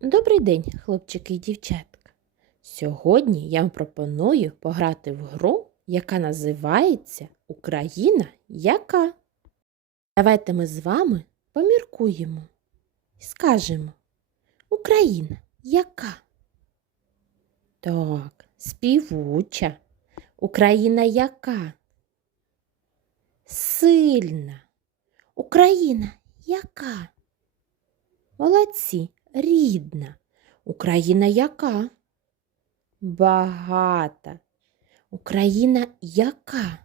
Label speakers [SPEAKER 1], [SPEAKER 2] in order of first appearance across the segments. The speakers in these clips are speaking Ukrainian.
[SPEAKER 1] Добрий день, хлопчики і дівчатка. Сьогодні я вам пропоную пограти в гру, яка називається Україна яка. Давайте ми з вами поміркуємо і скажемо Україна яка? Так, співуча. Україна яка? Сильна. Україна яка? Молодці, рідна. Україна яка? Багата. Україна яка?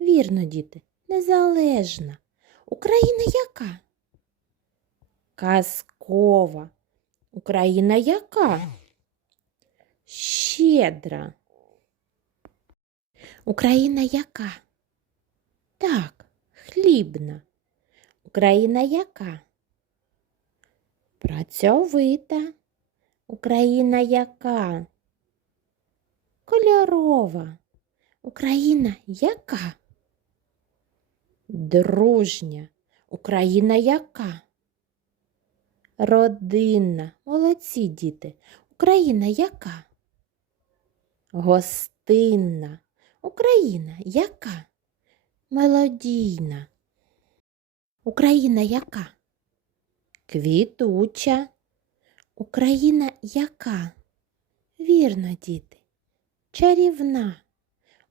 [SPEAKER 1] Вірно, діти, незалежна. Україна яка? Казкова. Україна яка? Щедра. Україна яка? Так, хлібна. Україна яка? Працьовита. Україна яка? Кольорова. Україна яка? Дружня. Україна яка? Родинна. Молодці діти. Україна яка? Гостинна. Україна яка? Мелодійна. Україна яка? Квітуча. Україна яка? Вірно, діти. Чарівна.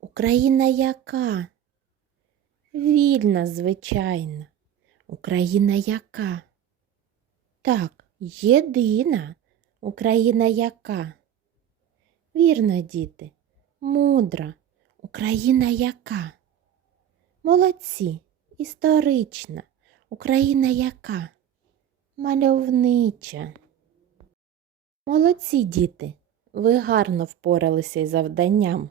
[SPEAKER 1] Україна яка? Вільна, звичайно. Україна яка? Так, єдина. Україна яка? Вірно, діти. Мудра. Україна яка? Молодці. Історична. Україна яка? Мальовнича. Молодці, діти. Ви гарно впоралися із завданням.